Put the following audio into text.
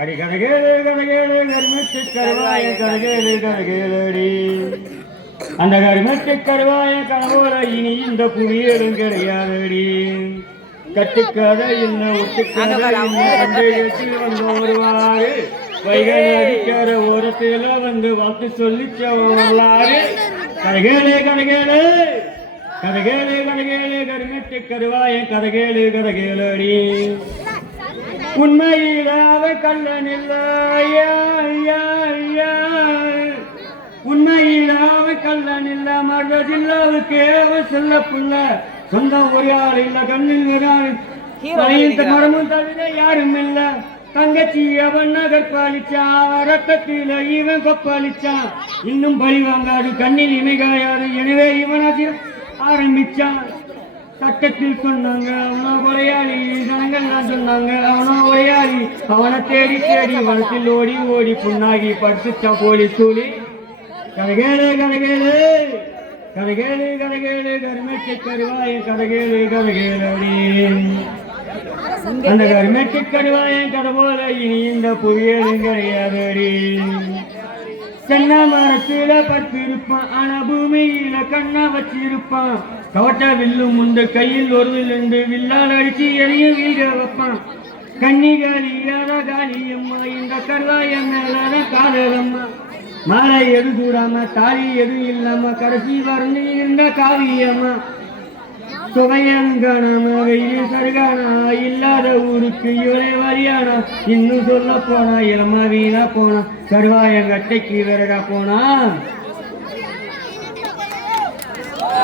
அடி கனகேளு கனகேளு கருமத்து கருவாய கனகேளு கனகேளடி அந்த கருமத்து கருவாய கனவோல இனி இந்த புவியலும் கிடையாதடி கட்டுக்கதை என்ன ஒட்டுக்கதை என்ன வந்து வருவாரு வைகை நதிக்கர ஓரத்தில வந்து வாக்கு சொல்லிச்ச வரலாறு கனகேளு கனகேளு கனகேளு கனகேளு கருமத்து கருவாய கனகேளு கனகேளடி உண்மையிலாவ கல்லனில்ல உண்மையிலாவ கல்லனில்ல மறதில்லாவுக்கு செல்ல புள்ள சொந்தம் ஒரு ஆள் இல்ல கண்ணில் இந்த மரமும் தவிர யாரும் இல்ல தங்கச்சி அவன் நகர்பாலிச்சா ரத்தத்தில இவன் கொப்பாலிச்சான் இன்னும் பழி வாங்காது கண்ணில் இமைகாயாது எனவே இவன் ஆரம்பிச்சான் சட்டத்தில் சொன்னாங்க அவனோ கொலையாளி ஜனங்கள்லாம் சொன்னாங்க அவனோ கொலையாளி அவனை தேடி தேடி வனத்தில் ஓடி ஓடி புண்ணாகி படுத்துச்சான் போலீஸ் கூலி கனகேளு கனகேளு கனகேளு கனகேளு கருமேட்டு கருவாய கனகேளு கனகேளடி அந்த கருமேட்டு கருவாயன் கதை போல இனி இந்த புவியலும் கிடையாதடி தென்னை மரத்துல பட்டிருப்பான் ஆனா பூமியில கண்ணா வச்சிருப்பான் கவட்ட வில்லும் உண்டு கையில் ஒரு வில்லு வில்லால் அடிச்சு எதையும் வீக வைப்பான் கண்ணி காலி இல்லாத காலியம்மா இந்த கருவாய மேலான காதலம்மா மாலை எது சூடாம தாலி எதுவும் இல்லாம கடைசி வறந்து இருந்த காவியம்மா சுவையன் காணாம வெயில் சருகானா இல்லாத ஊருக்கு இவளே வரியானா இன்னும் சொல்ல போனா இளமா வீணா போனா கருவாய கட்டைக்கு விரடா போனா